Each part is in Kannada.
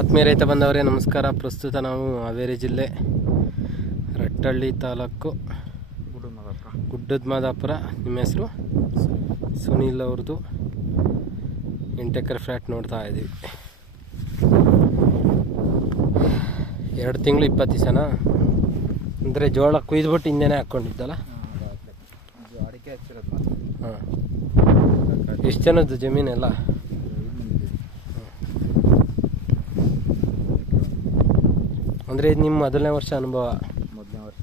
ಆತ್ಮೀಯ ರೈತ ಬಂದವರೇ ನಮಸ್ಕಾರ. ಪ್ರಸ್ತುತ ನಾವು ಹಾವೇರಿ ಜಿಲ್ಲೆ ರಟ್ಟಳ್ಳಿ ತಾಲೂಕು ಗುಡ್ಡದ ಮಾದಾಪುರ ನಿಮ್ಮ ಹೆಸರು? ಸುನೀಲ್ ಅವ್ರದ್ದು. ಎಂಟು ಎಕರೆ ಫ್ಲ್ಯಾಟ್ ನೋಡ್ತಾ ಇದ್ದೀವಿ. ಎರಡು ತಿಂಗಳು ಇಪ್ಪತ್ತು ದಿವಸನಾ? ಅಂದರೆ ಜೋಳ ಕುಯ್ದುಬಿಟ್ಟು ಹಿಂದೆನೇ ಹಾಕ್ಕೊಂಡಿದ್ದಲ್ಲ? ಹಾಂ. ಎಷ್ಟು ಜನದ್ದು ಜಮೀನೆಲ್ಲ? ಅಂದರೆ ಇದು ನಿಮ್ಮ ಮೊದಲನೇ ವರ್ಷ ಅನುಭವ? ಮೊದಲನೇ ವರ್ಷ.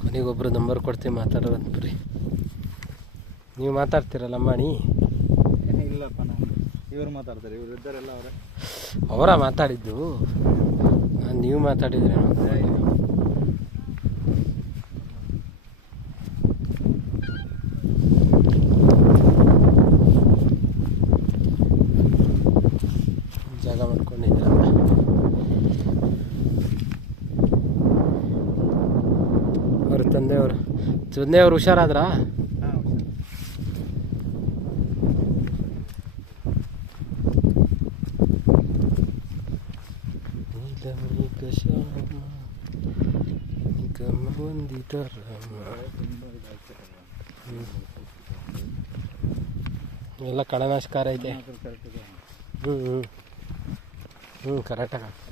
ಕೊನೆಗೊಬ್ಬರು ನಂಬರ್ ಕೊಡ್ತೀವಿ ಮಾತಾಡೋದ್ರಿ ನೀವು ಮಾತಾಡ್ತೀರಲ್ಲ ಮಾಡಿ ಇಲ್ಲಪ್ಪ ನಾನು ಇವರು ಮಾತಾಡ್ತಾರೆ ಇವ್ರು ಇದ್ದಾರೆಲ್ಲ ಅವರೇ. ಅವರ ಮಾತಾಡಿದ್ದು. ನೀವು ಮಾತಾಡಿದ್ರೆ ಜಾಗ ಮಾಡ್ಕೊಂಡಿದ್ದೀರ? ಅವ್ರ ತಂದೆಯವರು. ತಂದೆಯವರು ಹುಷಾರಾದ್ರಾ? ಎಲ್ಲ ಕಳೆನಾಶಕಾರ ಐತೆ. ಹ್ಞೂ ಹ್ಞೂ ಹ್ಞೂ ಕರೆಕ್ಟಾಗಿ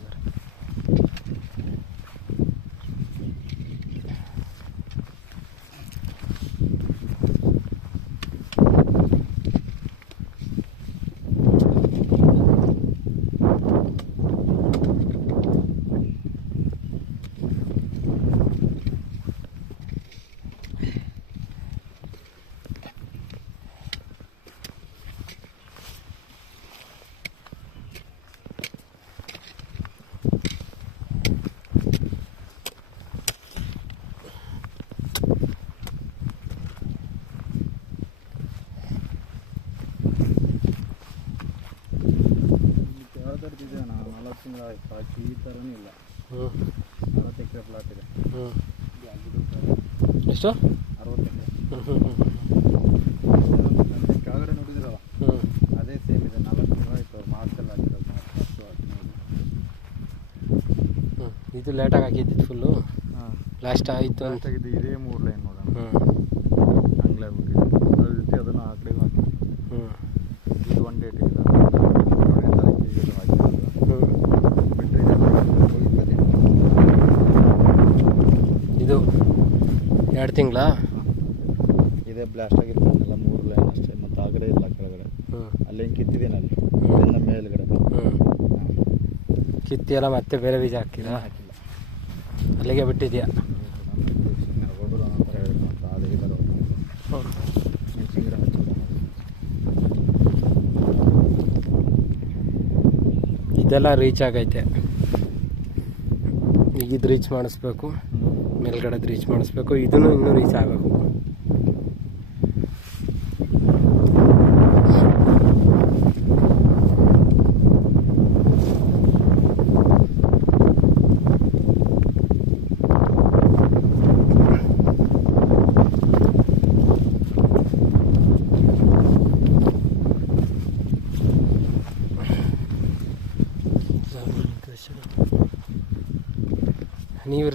ಹಾಕ್ತಿದ್ದಾರೆ ತಿಂಗಳಾಯ್ತು. ಆಚೆ ಈ ಥರನೂ ಇಲ್ಲ. ಹ್ಞೂ ನಲವತ್ತು ಎಕರೆ ಪ್ಲಾಟ್ ಇದೆ. ಹ್ಞೂ ಎಷ್ಟು? ಅರವತ್ತು ಎಕರೆ. ಹ್ಞೂ ಹ್ಞೂ ಕೆಳಗಡೆ ನೋಡಿದ್ರಲ್ಲ? ಹ್ಞೂ ಅದೇ ಸೇಮ್ ಇದೆ. ನಾಲ್ಕು ತಿಂಗಳು ಆಯ್ತು ಅವ್ರು ಮಾರ್ಚಲ್ಲಿ ಹಾಕಿರೋದು. ಮಾರ್ಚ್ ಫಸ್ಟು ಹದಿನೈದು. ಹ್ಞೂ ಇದು ಲೇಟಾಗಿ ಹಾಕಿದ್ದು ಫುಲ್ಲು ಹಾಂ. ಲಾಸ್ಟ್ ಆಯಿತು ಇದೇ ಮೂರು ಲೈನ್ ನೋಡೋಣ ಹ್ಞೂ ಹಂಗ್ಲೇ ಆಗ್ಬಿಟ್ಟಿದೆ ಅದ್ರ ಜೊತೆ ಅದನ್ನು ಆ ಕಡೆಗೂ ಹಾಕಿ ಹ್ಞೂ ಇದು ಒನ್ ಡೇಟ್ ಇದೆ ನೋಡಿ ತಾರೀಕಿಗೆ ಇದು ಹಾಕಿರೋದು ಹ್ಞೂ ಬಿಟ್ಟರೆ ಇದೆಲ್ಲ ಇಪ್ಪತ್ತೆಂಟು ಇದು ಎರಡು ತಿಂಗಳಾ? ಇದೇ ಬ್ಲಾಸ್ಟ್ ಆಗಿರ್ತದಲ್ಲ ಮೂರು ಲೈನ್ ಅಷ್ಟೇ ಮತ್ತು ಆ ಕಡೆ ಇಲ್ಲ ಕೆಳಗಡೆ. ಅಲ್ಲಿ ಹೆಂಗೆ ಕಿತ್ತಿದ್ದೀನಿ ಅಲ್ಲಿ ಅಲ್ಲಿಂದ ಮೇಲ್ಗಡೆ. ಕಿತ್ತಿ ಎಲ್ಲ ಮತ್ತೆ ಬೇರೆ ಬೀಜ ಹಾಕಿರಾ ಹಾಕಿಲ್ಲ. ಅಲ್ಲಿಗೆ ಬಿಟ್ಟಿದ್ಯಾ? ಇದೆಲ್ಲ ರೀಚ್ ಆಗೈತೆ. ಈಗಿದ್ದು ರೀಚ್ ಮಾಡಿಸ್ಬೇಕು. ಮೇಲ್ಗಡೆದು ರೀಚ್ ಮಾಡಿಸ್ಬೇಕು. ಇದನ್ನು ಇನ್ನೂ ರೀಚ್ ಆಗಬೇಕು.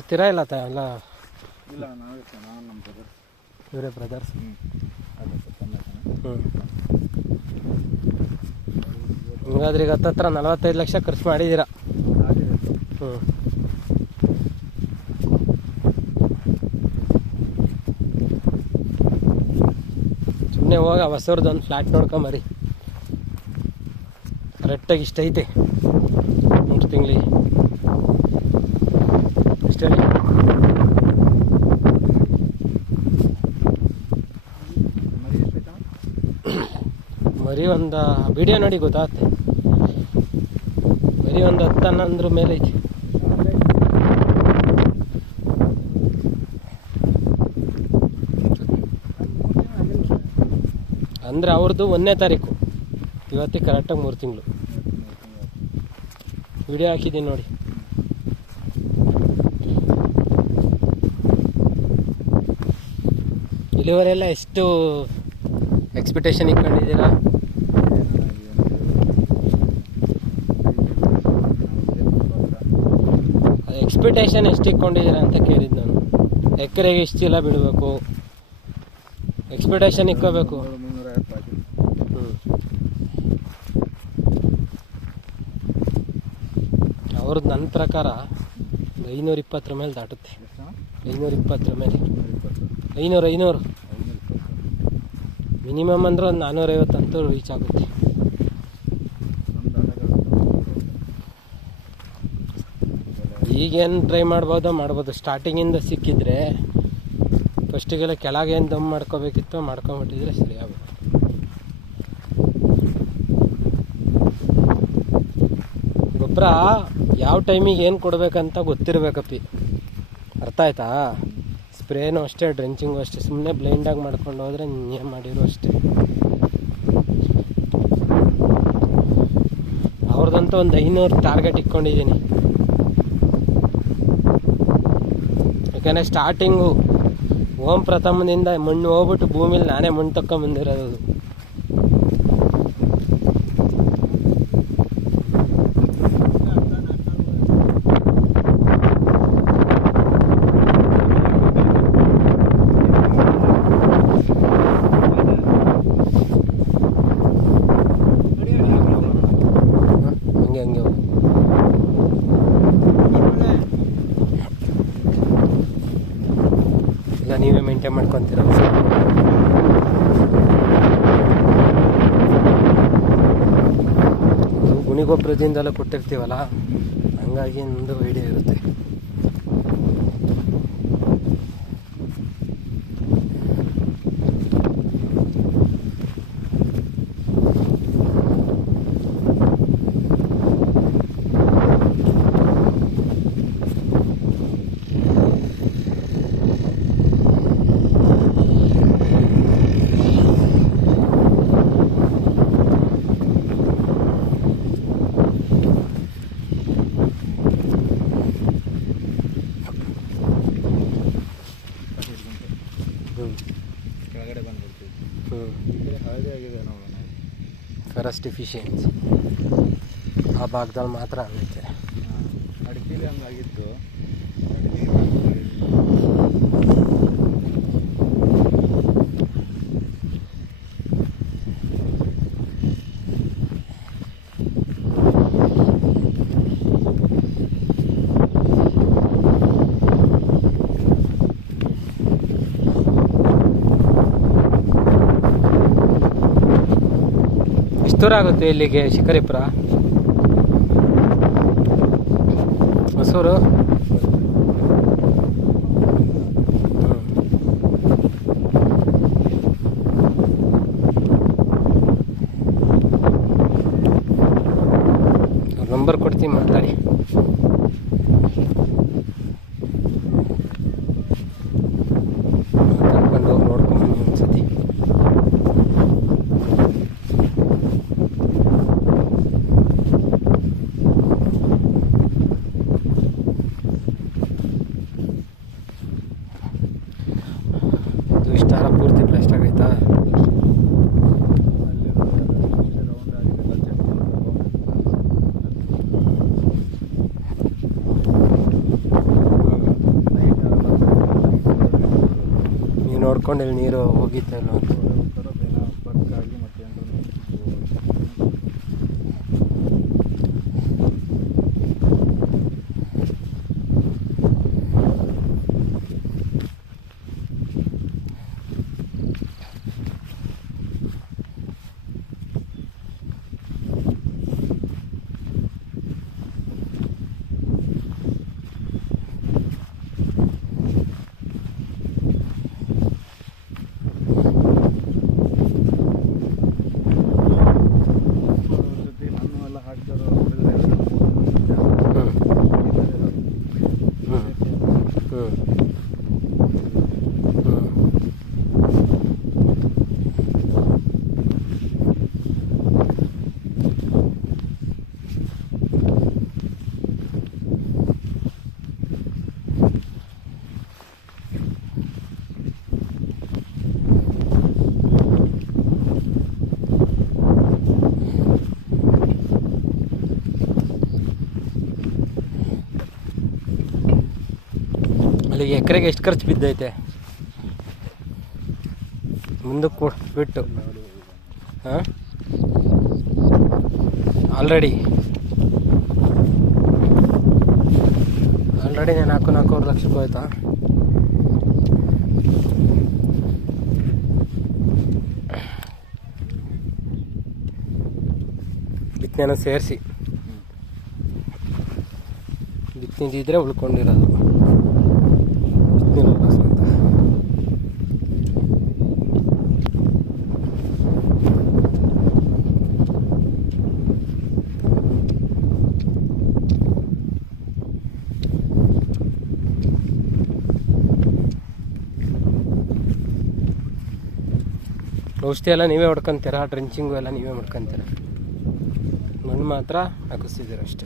ನೀವು ಇರ್ತೀರಾ ಇಲ್ಲ ತ ಎಲ್ಲ ಇಲ್ಲ ನಾವೇ ನಾನು ನಮ್ಮ ಬ್ರದರ್ ಇವರೇ ಬ್ರದರ್ಸ್ ಹ್ಞೂ ಅದೇ ತಮ್ಮ ಹ್ಞೂ ಹಂಗಾದ್ರೆ ಈಗ ಹತ್ತತ್ರ ನಲವತ್ತೈದು ಲಕ್ಷ ಖರ್ಚು ಮಾಡಿದ್ದೀರಾ? ಹ್ಞೂ ಸುಮ್ಮನೆ ಹೋಗ ಹೊಸವ್ರದ್ದು ಒಂದು ಫ್ಲ್ಯಾಟ್ ನೋಡ್ಕೊಂಬರಿ. ಕರೆಕ್ಟಾಗಿ ಇಷ್ಟ ಐತೆ. ಮೂರು ತಿಂಗಳಿಗೆ. ಒಂದ ಮರಿ ಒಂದು ವಿಡಿಯೋ ನೋಡಿ ಗೊತ್ತಾಗುತ್ತೆ. ಮರಿ ಒಂದು ಹತ್ತು ಅಂದ್ರ ಮೇಲೆ ಐತಿ. ಅಂದ್ರೆ ಅವ್ರದ್ದು ಒಂದನೇ ತಾರೀಕು. ಇವತ್ತಿಗೆ ಕರೆಕ್ಟಾಗಿ ಮೂರು ತಿಂಗಳು. ವಿಡಿಯೋ ಹಾಕಿದ್ದೀನಿ ನೋಡಿ. ಇಲ್ಲಿವರೆಲ್ಲ ಎಷ್ಟು ಎಕ್ಸ್ಪೆಕ್ಟೇಷನ್ ಇಟ್ಕೊಂಡಿದ್ದೀರಾ? ಎಕ್ಸ್ಪೆಕ್ಟೇಷನ್ ಎಷ್ಟು ಇಟ್ಕೊಂಡಿದ್ದೀರಾ ಅಂತ ಕೇಳಿದ್ದು ನಾನು. ಎಕರೆಗೆ ಎಷ್ಟು ಚೀಲ ಬಿಡಬೇಕು. ಎಕ್ಸ್ಪೆಕ್ಟೇಷನ್ ಇಕ್ಕೋಬೇಕು ಅವ್ರದ್ದು ನನ್ನ ಪ್ರಕಾರ ಐನೂರ ಇಪ್ಪತ್ತರ ಮೇಲೆ ದಾಟುತ್ತೆ. ಐನೂರ ಇಪ್ಪತ್ತರ ಮೇಲೆ. ಐನೂರು ಐನೂರು. ಮಿನಿಮಮ್ ಅಂದ್ರೆ ಒಂದು ನಾನ್ನೂರೈವತ್ತಂತೂ ರೀಚ್ ಆಗುತ್ತೆ. ಈಗೇನು ಟ್ರೈ ಮಾಡ್ಬೋದೋ ಮಾಡ್ಬೋದು. ಸ್ಟಾರ್ಟಿಂಗಿಂದ ಸಿಕ್ಕಿದ್ರೆ ಫಸ್ಟಿಗೆಲ್ಲ ಕೆಳಗೆ ಏನು ದಮ್ ಮಾಡ್ಕೋಬೇಕಿತ್ತು ಮಾಡ್ಕೊಂಬಿಟ್ಟಿದ್ರೆ ಸರಿ ಆಗುತ್ತೆ. ಗೊಬ್ಬರ ಯಾವ ಟೈಮಿಗೆ ಏನು ಕೊಡಬೇಕಂತ ಗೊತ್ತಿರಬೇಕಪ್ಪಿ. ಅರ್ಥ ಆಯ್ತಾ? ಸ್ಪ್ರೇನು ಅಷ್ಟೇ, ಡ್ರೆಂಚಿಂಗು ಅಷ್ಟೇ ಸುಮ್ಮನೆ ಬ್ಲೈಂಡಾಗಿ ಮಾಡ್ಕೊಂಡು ಹೋದರೆ ಏನು ಮಾಡಿದ್ರು ಅಷ್ಟೇ. ಅವ್ರದ್ದಂತೂ ಒಂದು ಐನೂರು ಟಾರ್ಗೆಟ್ ಇಟ್ಕೊಂಡಿದ್ದೀನಿ. ಯಾಕಂದರೆ ಸ್ಟಾರ್ಟಿಂಗು ಓಂ ಪ್ರಥಮದಿಂದ ಮಣ್ಣು ಹೋಗ್ಬಿಟ್ಟು ಭೂಮಿಲಿ ನಾನೇ ಮಣ್ಣು ತಗೊಂಬಂದಿರೋದು ಅದು ಹಂಗೆ ಹಂಗೆ ಹೋಗು. ಇಲ್ಲ ಮೇಂಟೈನ್ ಮಾಡ್ಕೊತೀರ ಅದು ಗುಣಿಗೊಬ್ಬರದಿಂದಲೇ ಕೊಟ್ಟಿರ್ತೀವಲ್ಲ ಹಂಗಾಗಿ ಒಂದು ಐಡಿಯಾ ಇರುತ್ತೆ ಹ್ಞೂ ಕೆಳಗಡೆ ಬಂದ್ಬಿಡ್ತೀವಿ ಹ್ಞೂ ಈಗ ಹಳದಿ ಆಗಿದೆ ನೋಡೋಣ ಫೆರಸ್ ಡಿಫಿಷಿಯನ್ಸಿ ಆ ಭಾಗದಲ್ಲಿ ಮಾತ್ರ ಆಗುತ್ತೆ ಅಡಿಕೆಲಿ ಹಂಗಾಗಿತ್ತು. ಎಷ್ಟು ದೂರ ಆಗುತ್ತೆ ಇಲ್ಲಿಗೆ ಶಿಕಾರಿಪುರ? ಹೊಸೂರು ನಂಬರ್ ಕೊಡ್ತೀನಿ ಮಾತಾಡಿ ಕರ್ಕೊಂಡು ಹೋಗಿ ನೋಡ್ಕೊಂಬನ್ನಿ ಒಂದ್ಸತಿ ಇದು ಇಷ್ಟಾರ ಪೂರ್ತಿ ಬ್ಲಾಸ್ಟ್ ಆಗೈತಾ ಅಲ್ಲಿ ರೌಂಡ್ ಆಗಿದೆ ಚೆಕ್ ನೈಟ್ ನೀವು ಇಲ್ಲಿ ನೀರು ಹೋಗಿತ್ತಲ್ಲ ಬರ್ಕಾಗಿ ಅಲ್ಲಿಗೆ ಎಕರೆಗೆ ಎಷ್ಟು ಖರ್ಚು ಬಿದ್ದೈತೆ? ಮುಂದಕ್ಕೆ ಕೊಡ್ ಬಿಟ್ಟು. ಹಾಂ? ಆಲ್ರೆಡಿ ಆಲ್ರೆಡಿ ನಾನು ನಾಲ್ಕು ನಾಲ್ಕೂವರೆ ಲಕ್ಷಕ್ಕೆ ಹೋಯ್ತಾ ಬಿತ್ತನೆ ಸೇರಿಸಿ. ಬಿತ್ತಿದ್ದಿದ್ರೆ ಉಳ್ಕೊಂಡಿರೋದು. ಔಷಧಿ ಎಲ್ಲ ನೀವೇ ಹೊಡ್ಕೊಂತೀರಾ? ಡ್ರೆಂಚಿಂಗು ಎಲ್ಲ ನೀವೇ ಮಾಡ್ಕೊಂತೀರ? ಮಣ್ಣು ಮಾತ್ರ ಹಾಕಿಸ್ತಿದ್ದೀರ ಅಷ್ಟೇ.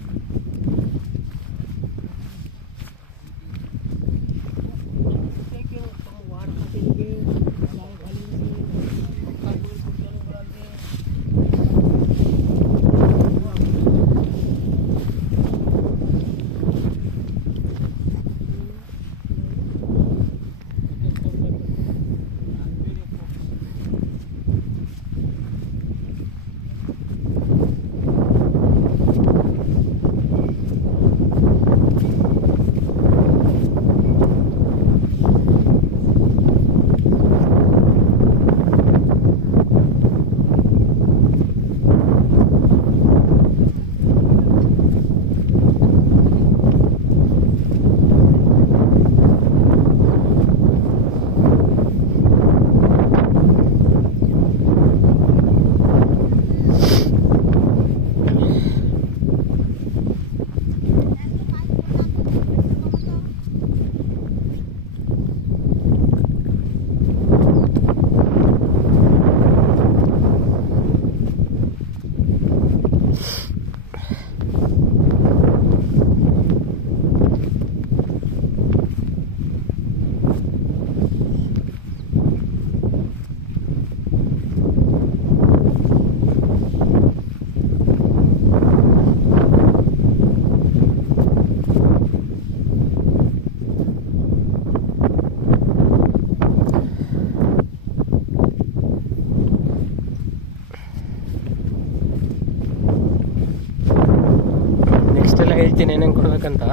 ಹೇಳ್ತೀನಿ ಏನೇನು ಕೊಡ್ಬೇಕಂತ?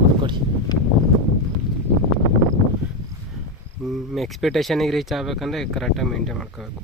ಕೊಡ್ಕೊಡಿ ಎಕ್ಸ್ಪೆಕ್ಟೇಷನಿಗೆ ರೀಚ್ ಆಗಬೇಕಂದ್ರೆ ಕರೆಕ್ಟಾಗಿ ಮೇಂಟೈನ್ ಮಾಡ್ಕೋಬೇಕು.